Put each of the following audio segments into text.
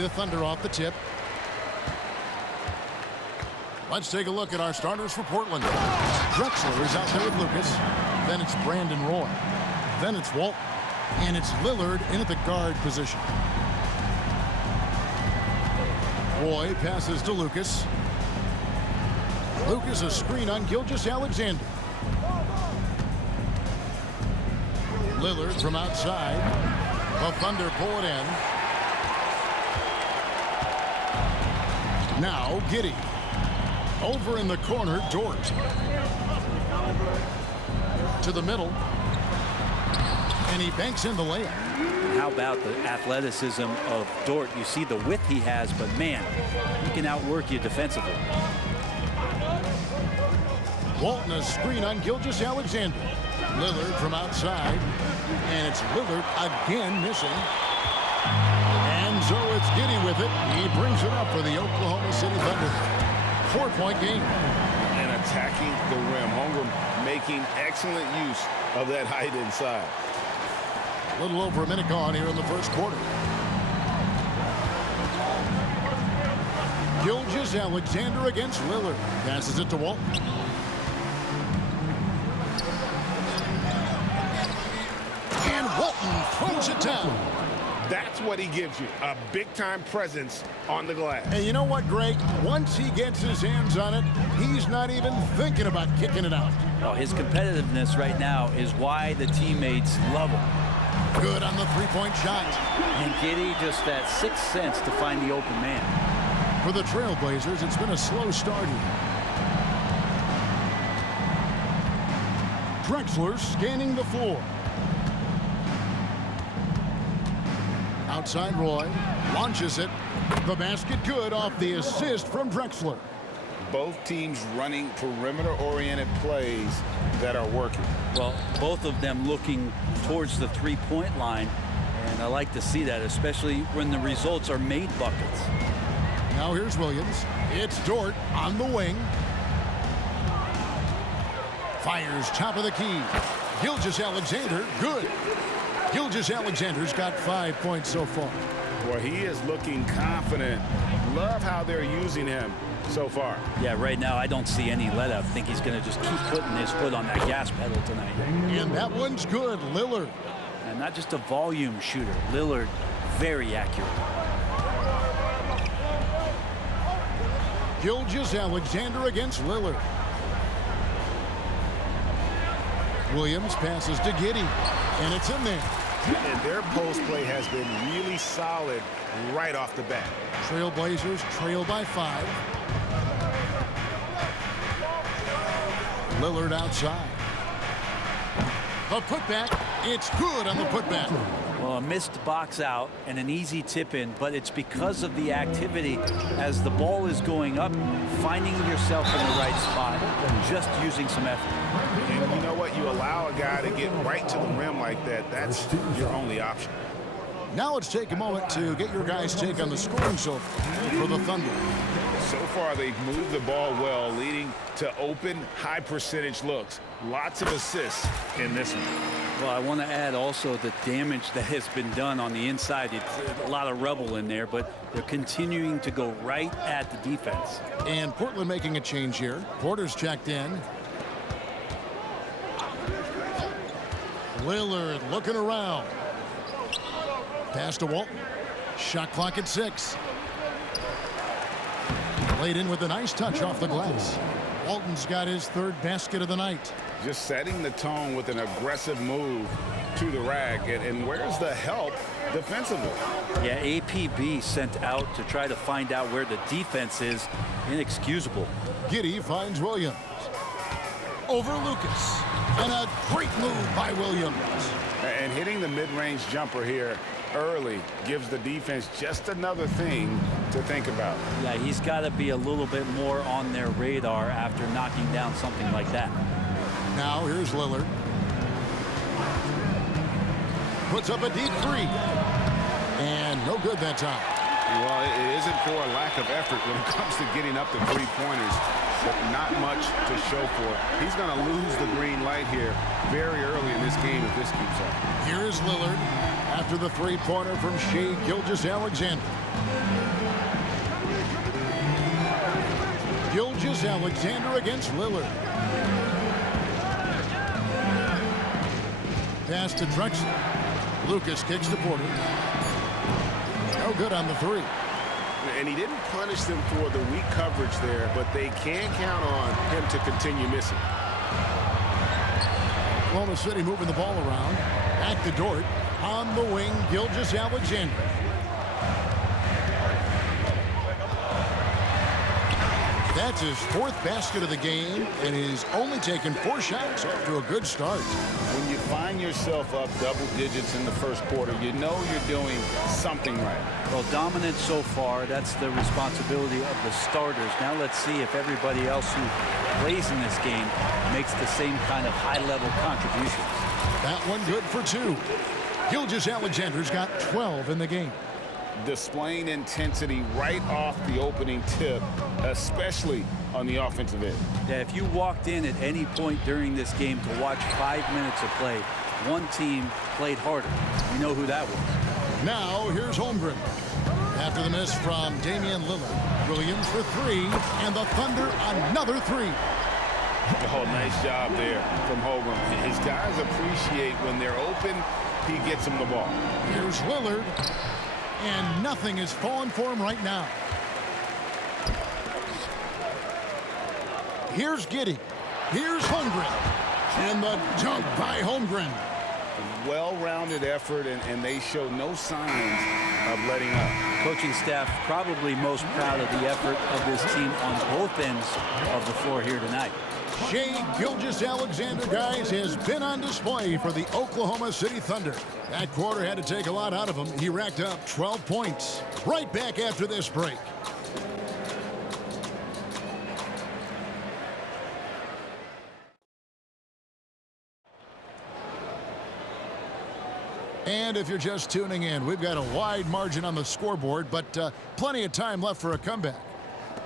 be the Thunder off the tip. Let's take a look at our starters for Portland. Drexler is out there with Lucas. Then it's Brandon Roy. Then it's Walton. And it's Lillard in at the guard position. Roy passes to Lucas. Lucas a screen on Gilgeous-Alexander. Lillard from outside. The Thunder pull it in. Now Giddey. Over in the corner, Dort. To the middle. And he banks in the layup. How about the athleticism of Dort? You see the width he has, but man, he can outwork you defensively. Walton a screen on Gilgeous-Alexander. Lillard from outside. And it's Lillard again missing. And so it's Giddey with it. He brings it up for the Oklahoma City Thunder. 4-point game. And attacking the rim. Holmgren making excellent use of that height inside. A little over a minute gone here in the first quarter. Gilgeous-Alexander against Lillard. Passes it to Walton. And Walton throws it down. That's what he gives you, a big-time presence on the glass. And you know what, Greg? Once he gets his hands on it, he's not even thinking about kicking it out. Oh, his competitiveness right now is why the teammates love him. Good on the three-point shot. And Giddey just that sixth sense to find the open man. For the Trailblazers, it's been a slow start here. Drexler scanning the floor. Outside Roy, launches it. The basket good off the assist from Drexler. Both teams running perimeter-oriented plays that are working. Well, both of them looking towards the three-point line, and I like to see that, especially when the results are made buckets. Now here's Williams. It's Dort on the wing. Fires top of the key. Gilgeous-Alexander, good. Gilgeous-Alexander's got 5 points so far. Well, he is looking confident. Love how they're using him so far. Yeah, right now I don't see any let up. I think he's going to just keep putting his foot on that gas pedal tonight. And that one's good, Lillard. And not just a volume shooter. Lillard, very accurate. Gilgeous-Alexander against Lillard. Williams passes to Giddey, and it's in there. And their post play has been really solid right off the bat. Trailblazers trail by 5. Lillard outside. The putback. It's good on the putback. Well, a missed box out and an easy tip in, but it's because of the activity as the ball is going up, finding yourself in the right spot, just using some effort. And you know what? You allow a guy to get right to the rim like that. That's your only option. Now let's take a moment to get your guys' take on the scoring so far for the Thunder. So far, they've moved the ball well, leading to open, high-percentage looks. Lots of assists in this one. Well, I want to add also the damage that has been done on the inside. It's a lot of rubble in there, but they're continuing to go right at the defense. And Portland making a change here. Porter's checked in. Lillard looking around. Pass to Walton. Shot clock at 6. Laid in with a nice touch off the glass. Walton's got his 3rd basket of the night. Just setting the tone with an aggressive move to the rack. And where's the help defensively? Yeah, APB sent out to try to find out where the defense is. Inexcusable. Giddey finds Williams. Over Lucas. And a great move by Williams. And hitting the mid-range jumper here early gives the defense just another thing to think about. Yeah, he's got to be a little bit more on their radar after knocking down something like that. Now here's Lillard. Puts up a deep 3. And no good that time. Well, it isn't for a lack of effort when it comes to getting up the 3-pointers, but not much to show for it. He's going to lose the green light here very early in this game if this keeps up. Here is Lillard after the 3-pointer from Shai Gilgeous-Alexander. Gilgeous-Alexander against Lillard. Pass to Drexler. Lucas kicks to Porter. No good on the three. And he didn't punish them for the weak coverage there, but they can count on him to continue missing. Oklahoma City moving the ball around. Back to Dort. On the wing, Gilgeous-Alexander. That's his fourth basket of the game, and he's only taken 4 shots after a good start. When you find yourself up double digits in the first quarter, you know you're doing something right. Well, dominant so far. That's the responsibility of the starters. Now let's see if everybody else who plays in this game makes the same kind of high-level contributions. That one good for 2. Gilgeous-Alexander's got 12 in the game. Displaying intensity right off the opening tip, especially on the offensive end. Yeah, if you walked in at any point during this game to watch 5 minutes of play, one team played harder. You know who that was. Now here's Holmgren. After the miss from Damian Lillard, Williams for 3, and the Thunder another 3. Oh, nice job there from Holmgren. His guys appreciate when they're open, he gets them the ball. Here's Lillard. And nothing is falling for him right now. Here's Giddey. Here's Holmgren. And the dunk by Holmgren. Well-rounded effort, and they show no signs of letting up. Coaching staff probably most proud of the effort of this team on both ends of the floor here tonight. Shai Gilgeous-Alexander, guys, has been on display for the Oklahoma City Thunder. That quarter had to take a lot out of him. He racked up 12 points. Right back after this break. And if you're just tuning in, we've got a wide margin on the scoreboard, but plenty of time left for a comeback.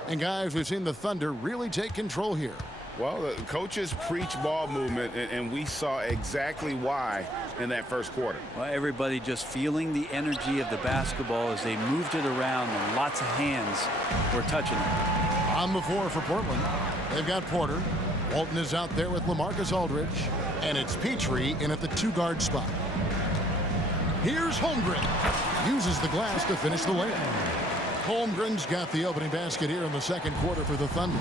And guys, we've seen the Thunder really take control here. Well, the coaches preach ball movement, and we saw exactly why in that first quarter. Well, everybody just feeling the energy of the basketball as they moved it around, and lots of hands were touching it. On the floor for Portland, they've got Porter. Walton is out there with LaMarcus Aldridge, and it's Petrie in at the 2-guard spot. Here's Holmgren. Uses the glass to finish the layup. Holmgren's got the opening basket here in the second quarter for the Thunder.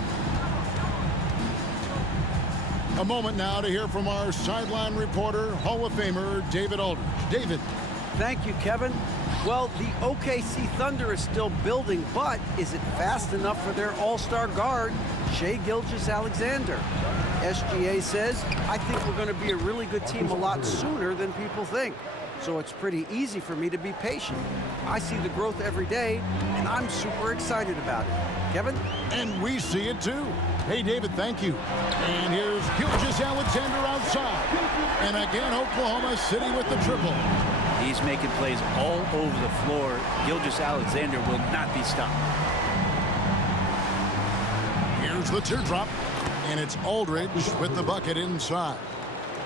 A moment now to hear from our sideline reporter, Hall of Famer David Aldridge. David. Thank you, Kevin. Well, the OKC Thunder is still building, but is it fast enough for their all-star guard, Shai Gilgeous-Alexander? SGA says, I think we're going to be a really good team a lot sooner than people think. So it's pretty easy for me to be patient. I see the growth every day, and I'm super excited about it. Kevin? And we see it too. Hey, David, thank you. And here's Gilgeous-Alexander outside. And again, Oklahoma City with the triple. He's making plays all over the floor. Gilgeous-Alexander will not be stopped. Here's the teardrop. And it's Aldridge with the bucket inside.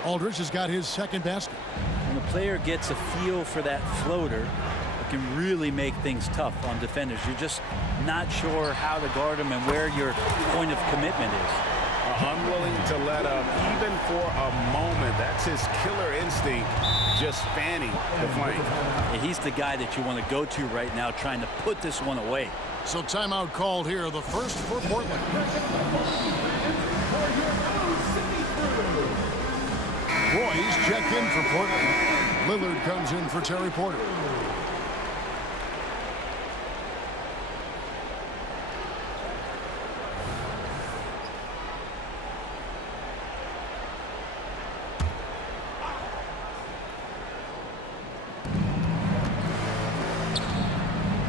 Aldridge has got his second basket. When the player gets a feel for that floater, it can really make things tough on defenders. You're just not sure how to guard them and where your point of commitment is. Unwilling to let up, even for a moment. That's his killer instinct, just fanning the flame. And he's the guy that you want to go to right now, trying to put this one away. So timeout called here, the first for Portland. Roy's checked in for Portland. Lillard comes in for Terry Porter.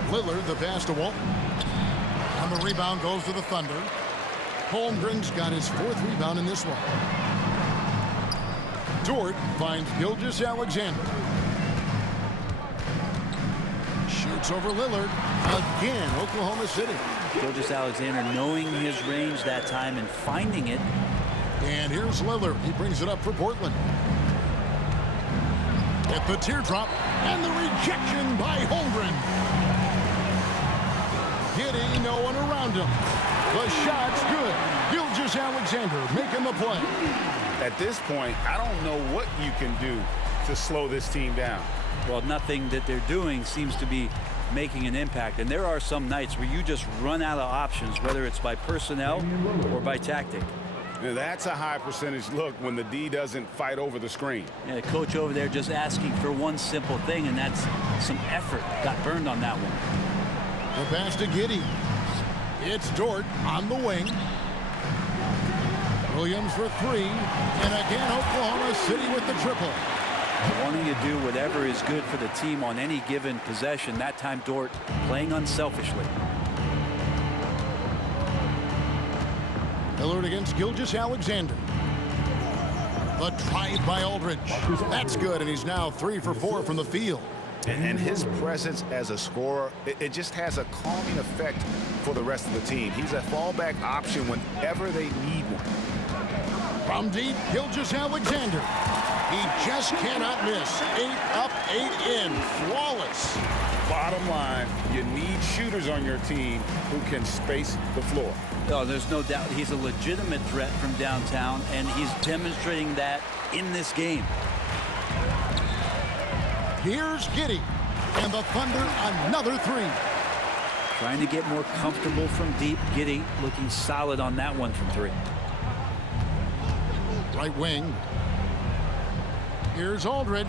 Lillard, the pass to Walton. And the rebound goes to the Thunder. Holmgren's got his fourth rebound in this one. Dort finds Gilgeous-Alexander. Shoots over Lillard. Again, Oklahoma City. Gilgeous-Alexander knowing his range that time and finding it. And here's Lillard. He brings it up for Portland. At the teardrop. And the rejection by Holmgren. Giddey, no one around him. The shot's good. Gilgeous-Alexander making the play. At this point, I don't know what you can do to slow this team down. Well, nothing that they're doing seems to be making an impact. And there are some nights where you just run out of options, whether it's by personnel or by tactic. Now, that's a high percentage look when the D doesn't fight over the screen. Yeah, the coach over there just asking for one simple thing, and that's some effort. Got burned on that one. The pass to Giddey. It's Dort on the wing. Williams for three. And again, Oklahoma City with the triple. Wanting to do whatever is good for the team on any given possession. That time, Dort playing unselfishly. Lillard against Gilgeous-Alexander. The drive by Aldridge. That's good, and he's now 3 for 4 from the field. And his presence as a scorer, it just has a calming effect for the rest of the team. He's a fallback option whenever they need one. From deep, Gilgeous-Alexander. He just cannot miss. 8 up, 8 in. Flawless. Bottom line, you need shooters on your team who can space the floor. Oh, there's no doubt he's a legitimate threat from downtown, and he's demonstrating that in this game. Here's Giddey, and the Thunder another three. Trying to get more comfortable from deep. Giddey looking solid on that one from three. Right wing. Here's Aldridge,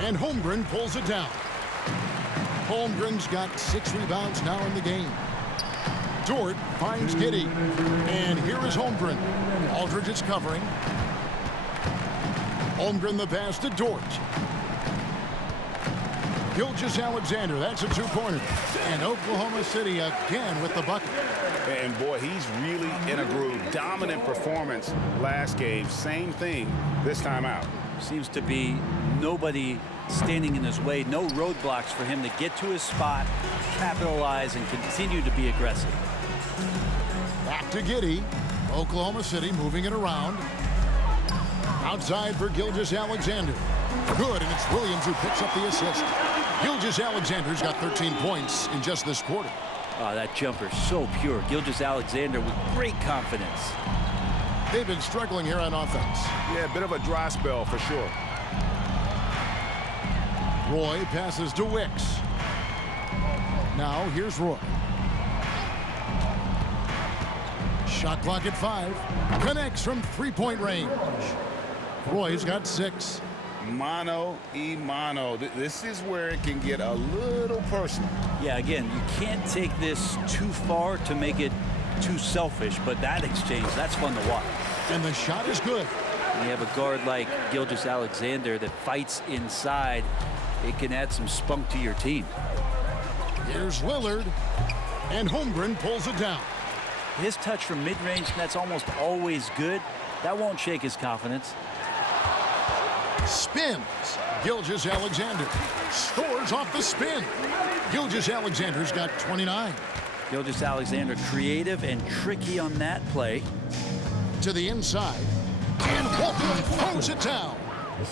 and Holmgren pulls it down. Holmgren's got 6 rebounds now in the game. Dort finds Giddey, and here is Holmgren. Aldridge is covering. Holmgren the pass to Dort. Gilgeous-Alexander, that's a 2-pointer. And Oklahoma City again with the bucket. And boy, he's really in a groove. Dominant performance last game. Same thing this time out. Seems to be nobody standing in his way. No roadblocks for him to get to his spot, capitalize, and continue to be aggressive. Back to Giddey. Oklahoma City moving it around. Outside for Gilgeous-Alexander. Good, and it's Williams who picks up the assist. Gilgeous-Alexander's got 13 points in just this quarter. Oh, that jumper so pure. Gilgeous-Alexander with great confidence. They've been struggling here on offense. Yeah, a bit of a dry spell for sure. Roy passes to Wicks. Now here's Roy. Shot clock at 5. Connects from 3-point range. Roy's got 6. Mano y mano. This is where it can get a little personal. Yeah, again, you can't take this too far to make it too selfish, but that exchange, that's fun to watch. And the shot is good. When you have a guard like Gilgeous-Alexander that fights inside, it can add some spunk to your team. Here's Lillard, and Holmgren pulls it down. His touch from mid-range, that's almost always good. That won't shake his confidence. Spins. Gilgeous-Alexander scores off the spin. Gilgeous-Alexander's got 29. Gilgeous-Alexander creative and tricky on that play. To the inside, and Walton throws it down.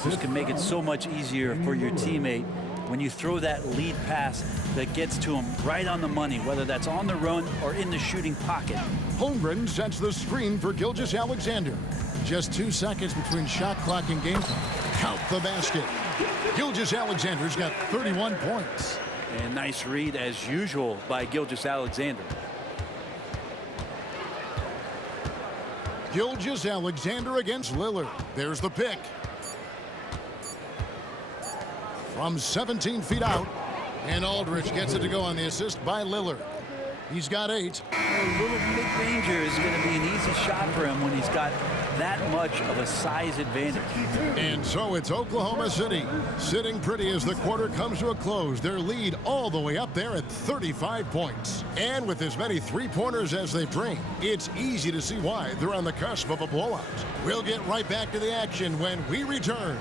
This can make it so much easier for your teammate when you throw that lead pass that gets to him right on the money, whether that's on the run or in the shooting pocket. Holmgren sets the screen for Gilgeous-Alexander. Just 2 seconds between shot clock and game clock. Count the basket. Gilgeous-Alexander's got 31 points. And nice read as usual by Gilgeous-Alexander. Gilgeous-Alexander against Lillard. There's the pick. From 17 feet out, and Aldridge gets it to go on the assist by Lillard. He's got 8. A little mid-ranger is going to be an easy shot for him when he's got that much of a size advantage. And so it's Oklahoma City sitting pretty as the quarter comes to a close. Their lead all the way up there at 35 points. And with as many three-pointers as they've drained, it's easy to see why they're on the cusp of a blowout. We'll get right back to the action when we return.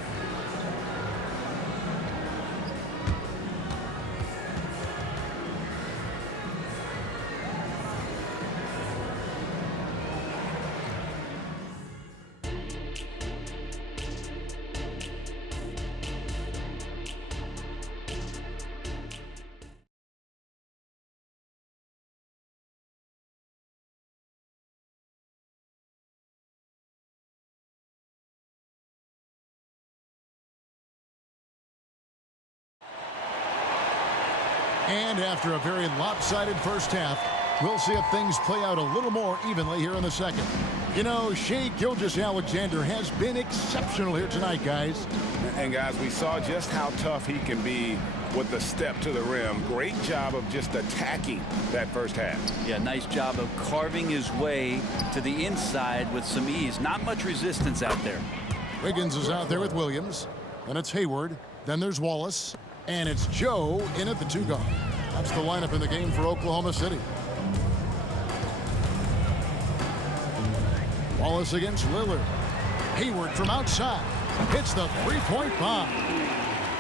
And after a very lopsided first half, we'll see if things play out a little more evenly here in the second. You know, Shai Gilgeous-Alexander has been exceptional here tonight, guys. And guys, we saw just how tough he can be with the step to the rim. Great job of just attacking that first half. Yeah, nice job of carving his way to the inside with some ease. Not much resistance out there. Wiggins is out there with Williams. Then it's Hayward. Then there's Wallace. And it's Joe in at the 2 guard. That's the lineup in the game for Oklahoma City. Wallace against Lillard. Hayward from outside. Hits the three-point bomb.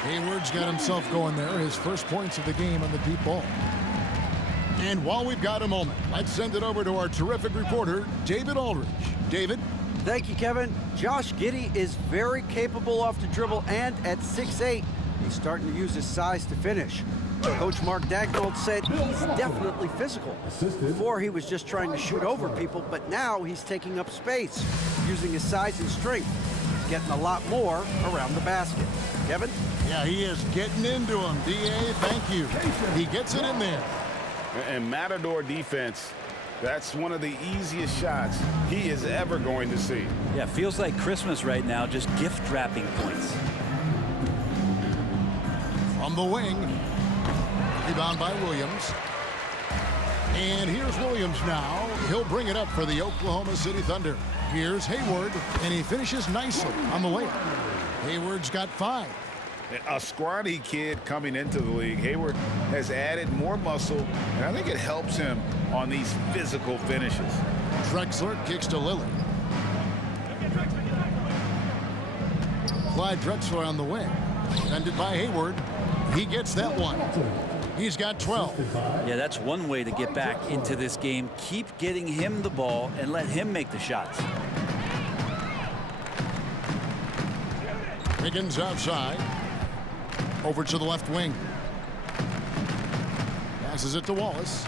Hayward's got himself going there. His first points of the game on the deep ball. And while we've got a moment, let's send it over to our terrific reporter, David Aldridge. David? Thank you, Kevin. Josh Giddey is very capable off the dribble, and at 6'8", he's starting to use his size to finish. Coach Mark Daigneault said he's definitely physical. Before, he was just trying to shoot over people, but now he's taking up space, using his size and strength. He's getting a lot more around the basket. Kevin? Yeah, he is getting into him. D.A., thank you. He gets it in there. And Matador defense, that's one of the easiest shots he is ever going to see. Yeah, feels like Christmas right now, just gift wrapping points. From the wing, rebound by Williams. And here's Williams now. He'll bring it up for the Oklahoma City Thunder. Here's Hayward, and he finishes nicely on the layup. Hayward's got 5. A scrawny kid coming into the league. Hayward has added more muscle, and I think it helps him on these physical finishes. Drexler kicks to Lillard. Clyde Drexler on the wing. Defended by Hayward. He gets that one. He's got 12. Yeah, that's one way to get back into this game. Keep getting him the ball and let him make the shots. Wiggins outside. Over to the left wing. Passes it to Wallace.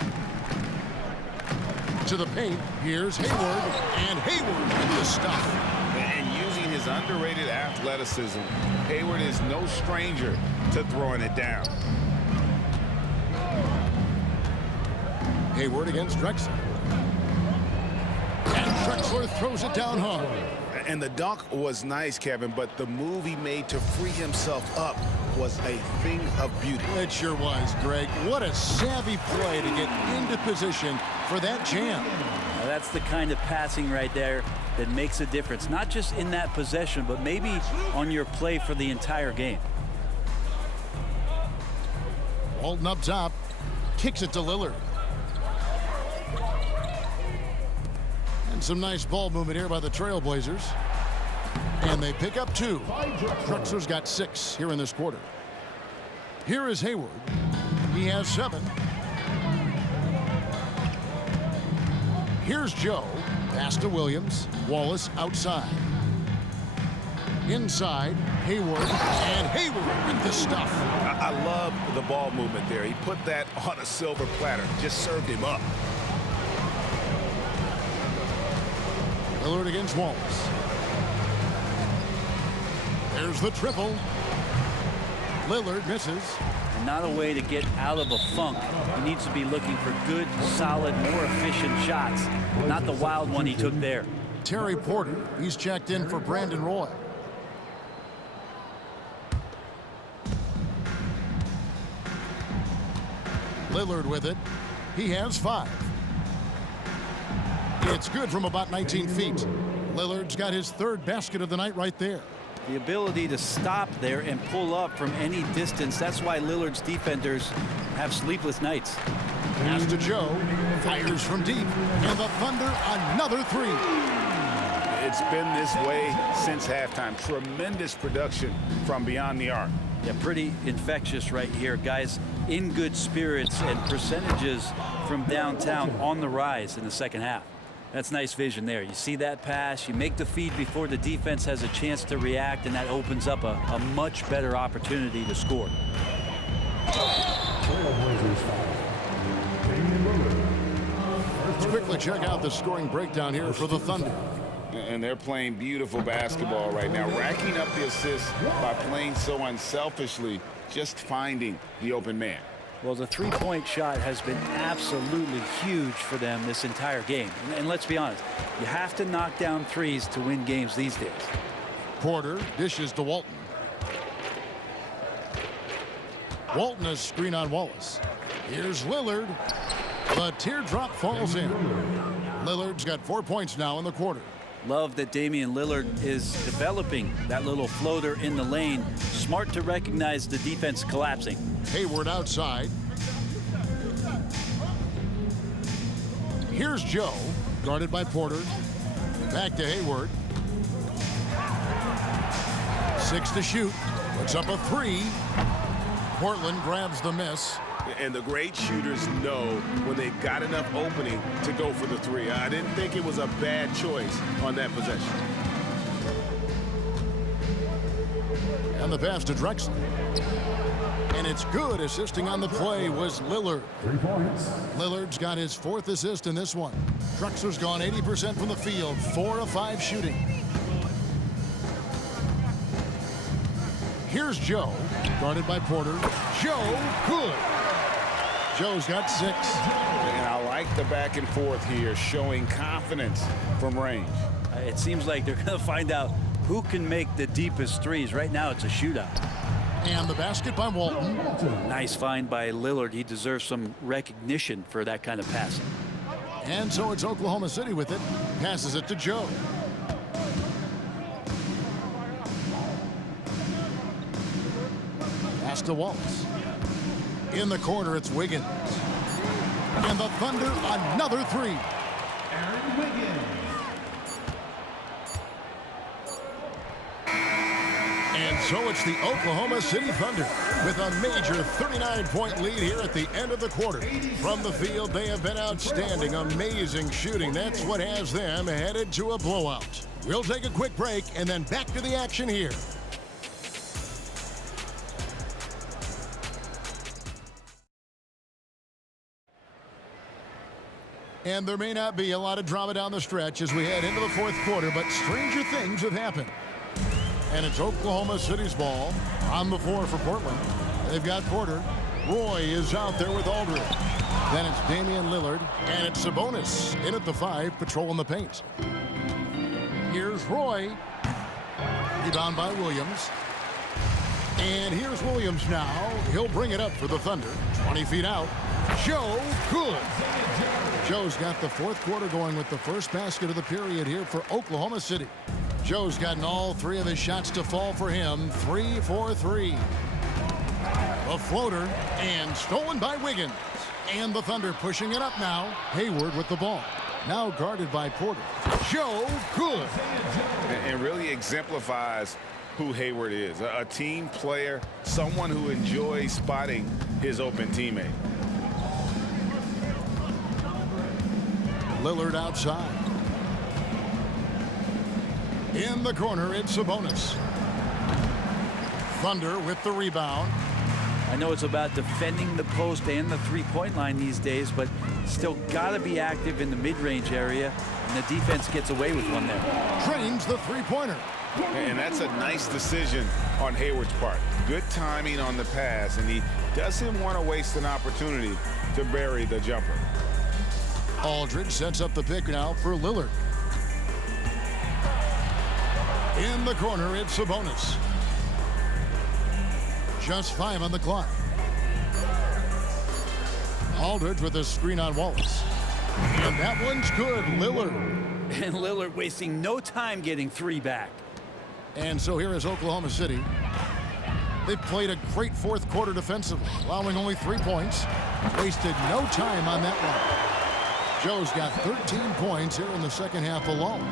To the paint. Here's Hayward. And Hayward with the stuff. And using his underrated athleticism, Hayward is no stranger to throwing it down. Hayward against Drexler. And Drexler throws it down hard. And the dunk was nice, Kevin, but the move he made to free himself up was a thing of beauty. It sure was, Greg. What a savvy play to get into position for that jam. Now that's the kind of passing right there that makes a difference, not just in that possession, but maybe on your play for the entire game. Walton up top, kicks it to Lillard. And some nice ball movement here by the Trailblazers. And they pick up 2. Drexler's got 6 here in this quarter. Here is Hayward. He has 7. Here's Joe. Pass to Williams. Wallace outside. Inside, Hayward. And Hayward with the stuff. I love the ball movement there. He put that on a silver platter. Just served him up. Lillard against Wallace. There's the triple. Lillard misses. And not a way to get out of a funk. He needs to be looking for good, solid, more efficient shots, not the wild one he took there. Terry Porter, he's checked in for Brandon Roy. Lillard with it. He has 5. It's good from about 19 feet. Lillard's got his 3rd basket of the night right there. The ability to stop there and pull up from any distance. That's why Lillard's defenders have sleepless nights. Pass to Joe. Fires from deep. And the Thunder another 3. It's been this way since halftime. Tremendous production from beyond the arc. Yeah, pretty infectious right here. Guys in good spirits and percentages from downtown on the rise in the second half. That's nice vision there. You see that pass, you make the feed before the defense has a chance to react, and that opens up a much better opportunity to score. Let's quickly check out the scoring breakdown here for the Thunder. And they're playing beautiful basketball right now, racking up the assists by playing so unselfishly, just finding the open man. Well, the three-point shot has been absolutely huge for them this entire game. And let's be honest, you have to knock down threes to win games these days. Porter dishes to Walton. Walton a screen on Wallace. Here's Lillard. The teardrop falls in. Lillard's got 4 points now in the quarter. Love that Damian Lillard is developing that little floater in the lane. Smart to recognize the defense collapsing. Hayward outside. Here's Joe, guarded by Porter. Back to Hayward. 6 to shoot. Puts up a 3. Portland grabs the miss. And the great shooters know when they got enough opening to go for the 3. I didn't think it was a bad choice on that possession. And the pass to Drexler. And it's good. Assisting on the play was Lillard. 3 points. Lillard's got his 4th assist in this one. Drexler's gone 80% from the field, 4 of 5 shooting. Here's Joe, guarded by Porter. Joe, good. Joe's got 6. And I like the back and forth here, showing confidence from range. It seems like they're going to find out who can make the deepest threes. Right now, it's a shootout. And the basket by Walton. Nice find by Lillard. He deserves some recognition for that kind of passing. And so it's Oklahoma City with it. Passes it to Joe. Pass to Wallace. In the corner, it's Wiggins. And the Thunder, another 3. Aaron Wiggins. And so it's the Oklahoma City Thunder with a major 39-point lead here at the end of the quarter. From the field, they have been outstanding, amazing shooting. That's what has them headed to a blowout. We'll take a quick break and then back to the action here. And there may not be a lot of drama down the stretch as we head into the 4th quarter, but stranger things have happened. And it's Oklahoma City's ball on the floor for Portland. They've got Porter. Roy is out there with Aldridge. Then it's Damian Lillard, and it's Sabonis in at the 5, patrolling the paint. Here's Roy. Rebound by Williams. And here's Williams now. He'll bring it up for the Thunder. 20 feet out. Joe, good. Joe's got the 4th quarter going with the first basket of the period here for Oklahoma City. Joe's gotten all 3 of his shots to fall for him. 3 for 3. A floater and stolen by Wiggins. And the Thunder pushing it up now. Hayward with the ball. Now guarded by Porter. Joe, good. And really exemplifies who Hayward is. A team player, someone who enjoys spotting his open teammate. Lillard outside. In the corner, it's Sabonis. Thunder with the rebound. I know it's about defending the post and the three-point line these days, but still got to be active in the mid-range area, and the defense gets away with one there. Drains the three-pointer. And that's a nice decision on Hayward's part. Good timing on the pass, and he doesn't want to waste an opportunity to bury the jumper. Aldridge sets up the pick now for Lillard. In the corner, it's Sabonis. Just 5 on the clock. Aldridge with a screen on Wallace. And that one's good. Lillard. And Lillard wasting no time getting 3 back. And so here is Oklahoma City. They've played a great 4th quarter defensively, allowing only 3 points. Wasted no time on that one. Joe's got 13 points here in the second half alone.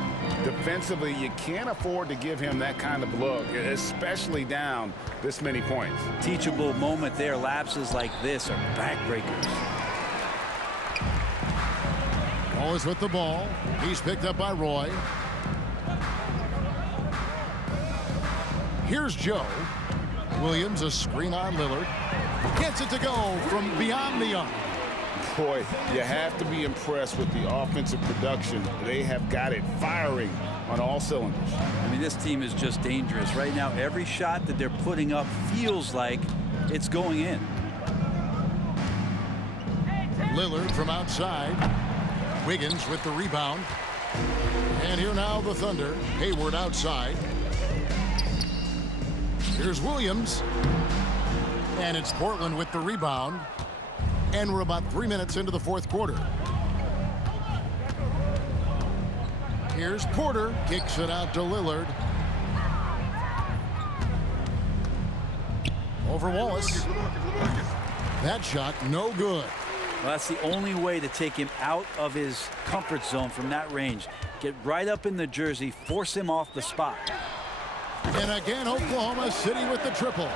Defensively, you can't afford to give him that kind of look, especially down this many points. Teachable moment there. Lapses like this are backbreakers. Always with the ball. He's picked up by Roy. Here's Joe. Williams, a screen on Lillard. Gets it to go from beyond the arc. Boy, you have to be impressed with the offensive production. They have got it firing on all cylinders. I mean, this team is just dangerous. Right now, every shot that they're putting up feels like it's going in. Lillard from outside. Wiggins with the rebound. And here now the Thunder. Hayward outside. Here's Williams. And it's Portland with the rebound. And we're about 3 minutes into the fourth quarter. Here's Porter. Kicks it out to Lillard. Over Wallace. That shot no good. Well, that's the only way to take him out of his comfort zone from that range. Get right up in the jersey, force him off the spot. And again, Oklahoma City with the triple.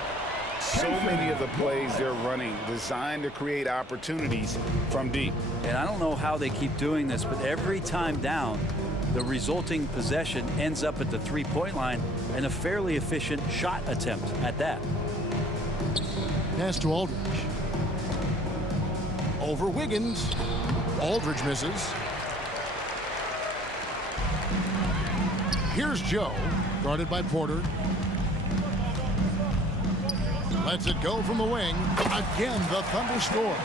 So many of the plays they're running designed to create opportunities from deep. And I don't know how they keep doing this, but every time down, the resulting possession ends up at the three-point line and a fairly efficient shot attempt at that. Pass to Aldridge. Over Wiggins. Aldridge misses. Here's Joe, guarded by Porter. Lets it go from the wing. Again, the Thunder score.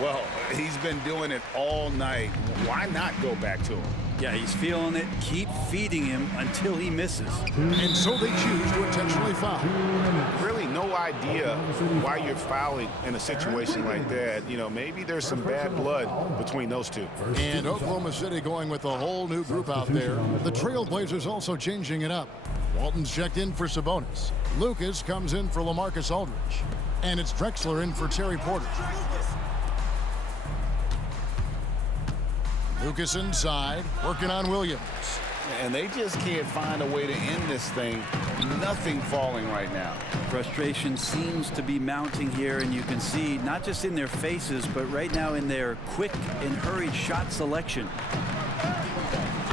Well, he's been doing it all night. Why not go back to him? Yeah, he's feeling it. Keep feeding him until he misses. And so they choose to intentionally foul. Really no idea why you're fouling in a situation like that. You know, maybe there's some bad blood between those two. And Oklahoma City going with a whole new group out there. The Trailblazers also changing it up. Walton's checked in for Sabonis. Lucas comes in for LaMarcus Aldridge. And it's Drexler in for Terry Porter. Lucas inside, working on Williams. And they just can't find a way to end this thing. Nothing falling right now. Frustration seems to be mounting here, and you can see not just in their faces, but right now in their quick and hurried shot selection.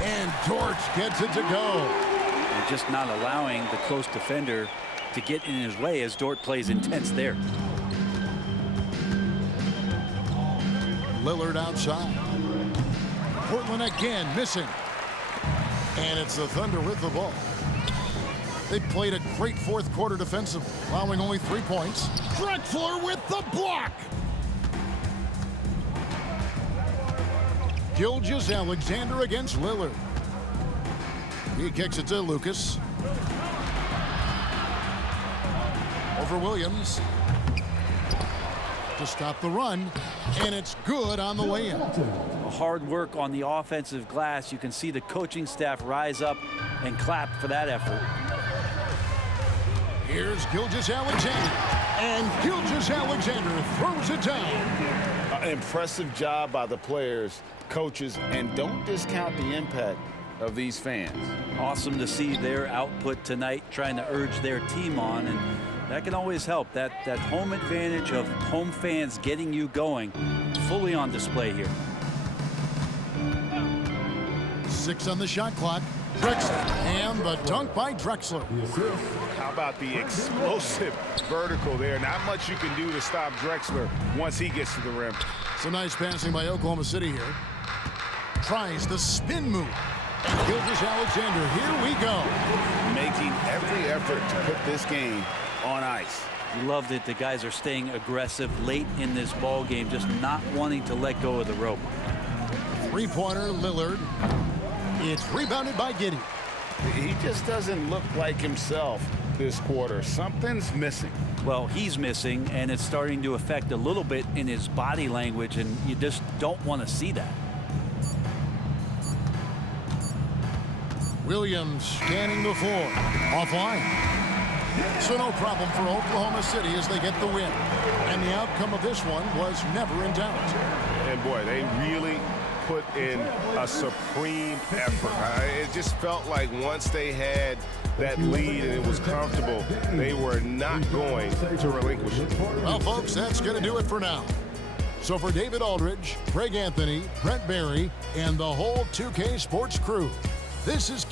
And Torch gets it to go. And just not allowing the close defender to get in his way as Dort plays intense there. Lillard outside. Portland again missing. And it's the Thunder with the ball. They played a great fourth quarter defensively, allowing only 3 points. Drexler with the block. Gilgeous-Alexander against Lillard. He kicks it to Lucas. Over Williams. To stop the run. And it's good on the way in. Hard work on the offensive glass. You can see the coaching staff rise up and clap for that effort. Here's Gilgeous-Alexander. And Gilgeous-Alexander throws it down. Impressive job by the players, coaches, and don't discount the impact of these fans. Awesome to see their output tonight, trying to urge their team on, and that can always help. That home advantage of home fans getting you going, fully on display here. 6 on the shot clock. Drexler, and the dunk by Drexler. How about the explosive vertical there? Not much you can do to stop Drexler once he gets to the rim. Some nice passing by Oklahoma City here. Tries the spin move. And Gilgeous-Alexander, here we go. Making every effort to put this game on ice. Love that the guys are staying aggressive late in this ball game, just not wanting to let go of the rope. Three-pointer, Lillard. It's rebounded by Giddey. He just doesn't look like himself this quarter. Something's missing. Well, he's missing, and it's starting to affect a little bit in his body language, and you just don't want to see that. Williams scanning the floor. Offline. So no problem for Oklahoma City as they get the win. And the outcome of this one was never in doubt. And boy, they really put in a supreme effort. It just felt like once they had that lead and it was comfortable, they were not going to relinquish it. Well, folks, that's going to do it for now. So for David Aldridge, Greg Anthony, Brent Barry, and the whole 2K Sports crew, this is...